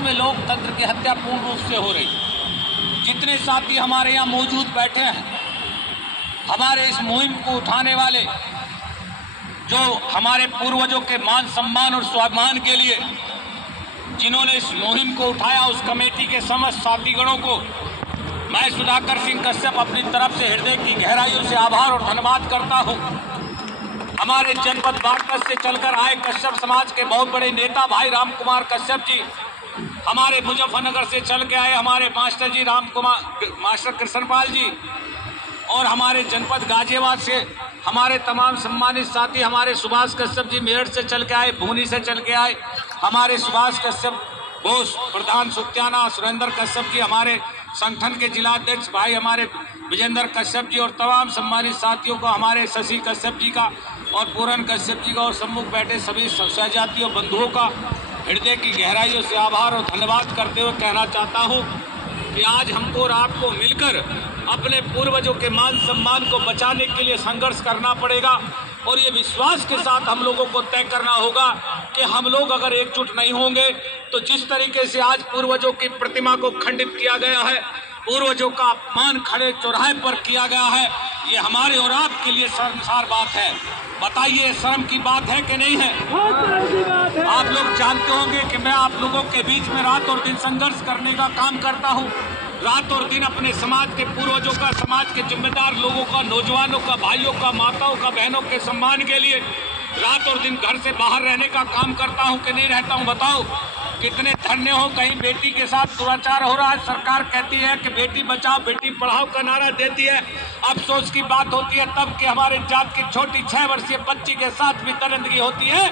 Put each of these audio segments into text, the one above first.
देश में लोकतंत्र की हत्या पूर्ण रूप से हो रही। जितने साथी हमारे यहाँ मौजूद बैठे हैं, हमारे इस मुहिम को उठाने वाले, जो हमारे पूर्वजों के मान सम्मान और स्वाभिमान के लिए जिन्होंने इस मुहिम को उठाया, उस कमेटी के समस्त साथीगणों को मैं सुधाकर सिंह कश्यप अपनी तरफ से हृदय की गहराइयों से आभार और धन्यवाद करता हूं। हमारे जनपद बागपत से चलकर आए कश्यप समाज के बहुत बड़े नेता भाई राम कुमार कश्यप जी, हमारे मुजफ्फरनगर से चल के आए हमारे मास्टर जी मास्टर कृष्णपाल जी, और हमारे जनपद गाजियाबाद से हमारे तमाम सम्मानित साथी, हमारे सुभाष कश्यप जी मेरठ से चल के आए, भूनी से चल के आए, हमारे सुभाष कश्यप बोस, प्रधान सुत्याना, सुरेंद्र कश्यप जी, हमारे संगठन के जिलाध्यक्ष भाई हमारे विजेंद्र कश्यप जी, और तमाम सम्मानित साथियों को, हमारे शशि कश्यप जी का और पूरन कश्यप जी का, और सम्मुख बैठे सभी सहजातियों बंधुओं का हृदय की गहराइयों से आभार और धन्यवाद करते हुए कहना चाहता हूँ कि आज हमको और आपको मिलकर अपने पूर्वजों के मान सम्मान को बचाने के लिए संघर्ष करना पड़ेगा, और ये विश्वास के साथ हम लोगों को तय करना होगा कि हम लोग अगर एकजुट नहीं होंगे तो जिस तरीके से आज पूर्वजों की प्रतिमा को खंडित किया गया है, पूर्वजों का अपमान खड़े चौराहे पर किया गया है, ये हमारे और आपके लिए शर्मसार बात है। बताइए, शर्म की बात है कि नहीं है? आप लोग जानते होंगे कि मैं आप लोगों के बीच में रात और दिन संघर्ष करने का काम करता हूँ। रात और दिन अपने समाज के पूर्वजों का, समाज के जिम्मेदार लोगों का, नौजवानों का, भाइयों का, माताओं का, बहनों के सम्मान के लिए रात और दिन घर से बाहर रहने का काम करता हूं कि नहीं रहता हूं? बताओ, कितने धरने हो, कहीं बेटी के साथ दुराचार हो रहा है, सरकार कहती है कि बेटी बचाओ बेटी पढ़ाओ का नारा देती है। अफसोस की बात होती है तब कि हमारे जात की छोटी 6 वर्षीय बच्ची के साथ भी दरिंदगी होती है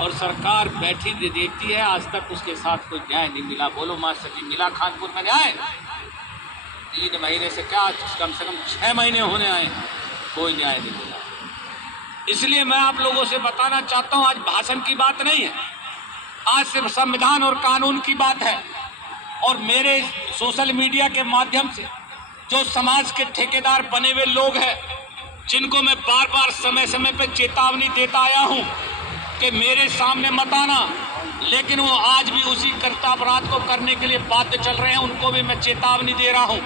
और सरकार बैठी देखती है। आज तक उसके साथ कोई न्याय नहीं मिला। बोलो मास्टर जी, मिला कानपुर में न्याय? 3 महीने से क्या, कम से कम 6 महीने होने आए, कोई न्याय नहीं मिला। इसलिए मैं आप लोगों से बताना चाहता हूं, आज भाषण की बात नहीं है, आज सिर्फ संविधान और कानून की बात है। और मेरे सोशल मीडिया के माध्यम से जो समाज के ठेकेदार बने हुए लोग हैं, जिनको मैं बार बार समय समय पर चेतावनी देता आया हूं कि मेरे सामने मत आना, लेकिन वो आज भी उसी कर्तव्यपराध को करने के लिए बाध्य चल रहे हैं, उनको भी मैं चेतावनी दे रहा हूं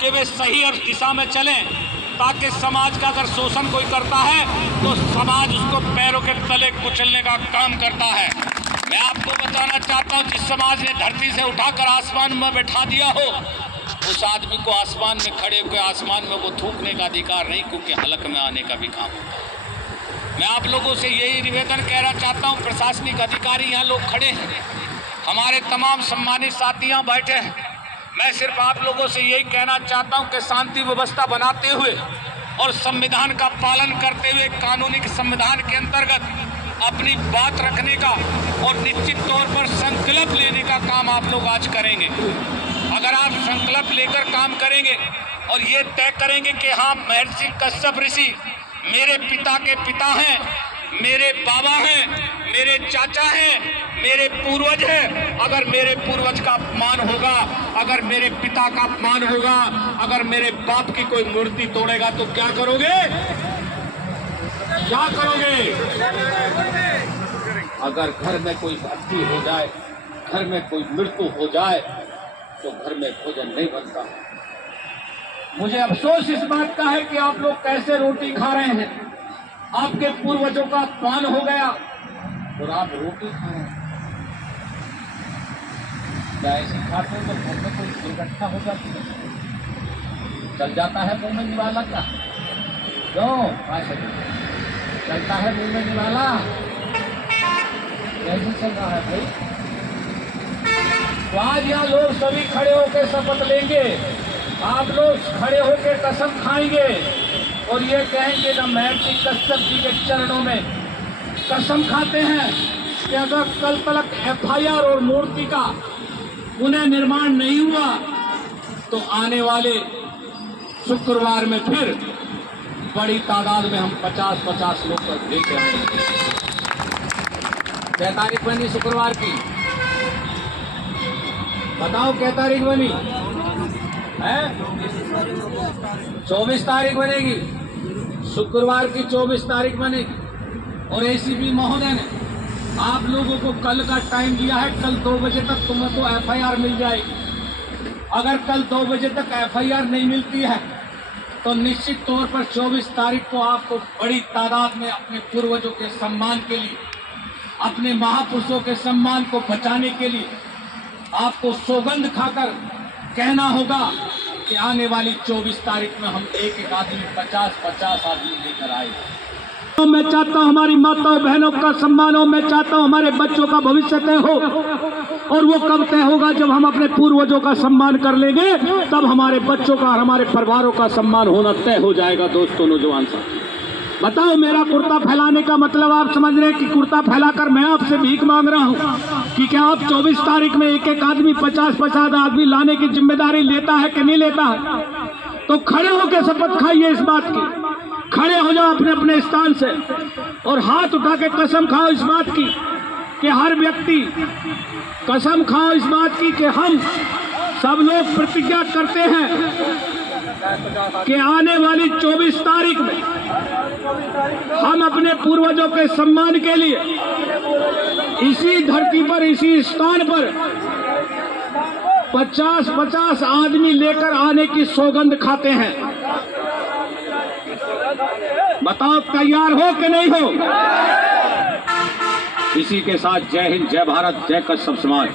कि वे सही दिशा में चलें, ताकि समाज का अगर शोषण कोई करता है तो समाज उसको पैरों के तले कुचलने का काम करता है। मैं आपको बताना चाहता हूं, जिस समाज ने धरती से उठाकर आसमान में बैठा दिया हो, उस आदमी को आसमान में खड़े होकर आसमान में वो थूकने का अधिकार नहीं, क्योंकि हलक में आने का भी काम होता है। मैं आप लोगों से यही निवेदन कहना चाहता हूं, प्रशासनिक अधिकारी यहाँ लोग खड़े हैं, हमारे तमाम सम्मानित साथी यहाँ बैठे हैं, मैं सिर्फ आप लोगों से यही कहना चाहता हूं कि शांति व्यवस्था बनाते हुए और संविधान का पालन करते हुए, कानूनी संविधान के अंतर्गत अपनी बात रखने का और निश्चित तौर पर संकल्प लेने का काम आप लोग आज करेंगे। अगर आप संकल्प लेकर काम करेंगे और ये तय करेंगे कि हाँ, महर्षि कश्यप ऋषि मेरे पिता के पिता हैं, मेरे बाबा हैं, मेरे चाचा हैं, मेरे पूर्वज हैं, अगर मेरे पूर्वज का अपमान होगा, अगर मेरे पिता का अपमान होगा, अगर मेरे बाप की कोई मूर्ति तोड़ेगा तो क्या करोगे? क्या करोगे? अगर घर में कोई भक्ति हो जाए, घर में कोई मृत्यु हो जाए, तो घर में भोजन नहीं बनता। मुझे अफसोस इस बात का है कि आप लोग कैसे रोटी खा रहे हैं। आपके पूर्वजों का अपमान हो गया और आप रोटी खा रहे हैं। क्या ऐसी खाते हैं तो घर में कोई दुर्घटना हो जाती है, चल जाता है मुंह में निवाला? क्या क्यों चलता है मुंह में निवाला? कैसे चल रहा है भाई? तो आज यहाँ लोग सभी खड़े होकर शपथ लेंगे, आप लोग खड़े होकर कसम खाएंगे और ये कहेंगे ना, महर्षि कश्यप जी के चरणों में कसम खाते हैं कि अगर कल तक FIR और मूर्ति का पुनः निर्माण नहीं हुआ तो आने वाले शुक्रवार में फिर बड़ी तादाद में हम 50-50 लोग पर लेके आएंगे। क्या तारीख बनी शुक्रवार की? बताओ क्या तारीख बनी है? 24 तारीख बनेगी। शुक्रवार की 24 तारीख बनेगी। और ACP महोदय ने आप लोगों को कल का टाइम दिया है, कल 2 बजे तक तुमको एफआईआर मिल जाएगी। अगर कल 2 बजे तक एफआईआर नहीं मिलती है तो निश्चित तौर पर 24 तारीख को आपको बड़ी तादाद में अपने पूर्वजों के सम्मान के लिए, अपने महापुरुषों के सम्मान को बचाने के लिए आपको सौगंध खाकर कहना होगा कि आने वाली 24 तारीख में हम एक आदमी 50-50 आदमी लेकर आए। मैं चाहता हूं हमारी माताओं बहनों का सम्मान हो, मैं चाहता हूं हमारे बच्चों का भविष्य तय हो, और वो कब तय होगा? जब हम अपने पूर्वजों का सम्मान कर लेंगे, तब हमारे बच्चों का और हमारे परिवारों का सम्मान होना तय हो जाएगा। दोस्तों, नौजवान साहब, बताओ, मेरा कुर्ता फैलाने का मतलब आप समझ रहे हैं कि कुर्ता फैलाकर मैं आपसे भीख मांग रहा हूं कि क्या आप 24 तारीख में एक एक आदमी 50-50 आदमी लाने की जिम्मेदारी लेता है कि नहीं लेता है? तो खड़े होकर शपथ खाइए इस बात की, खड़े हो जाओ अपने अपने स्थान से और हाथ उठा के कसम खाओ इस बात की कि हर व्यक्ति कसम खाओ इस बात की कि हम सब लोग प्रतिज्ञा करते हैं कि आने वाली 24 तारीख में हम अपने पूर्वजों के सम्मान के लिए इसी धरती पर, इसी स्थान पर 50-50 आदमी लेकर आने की सौगंध खाते हैं। बताओ, तैयार हो कि नहीं हो? इसी के साथ जय हिंद, जय भारत, जय कश्यप समाज।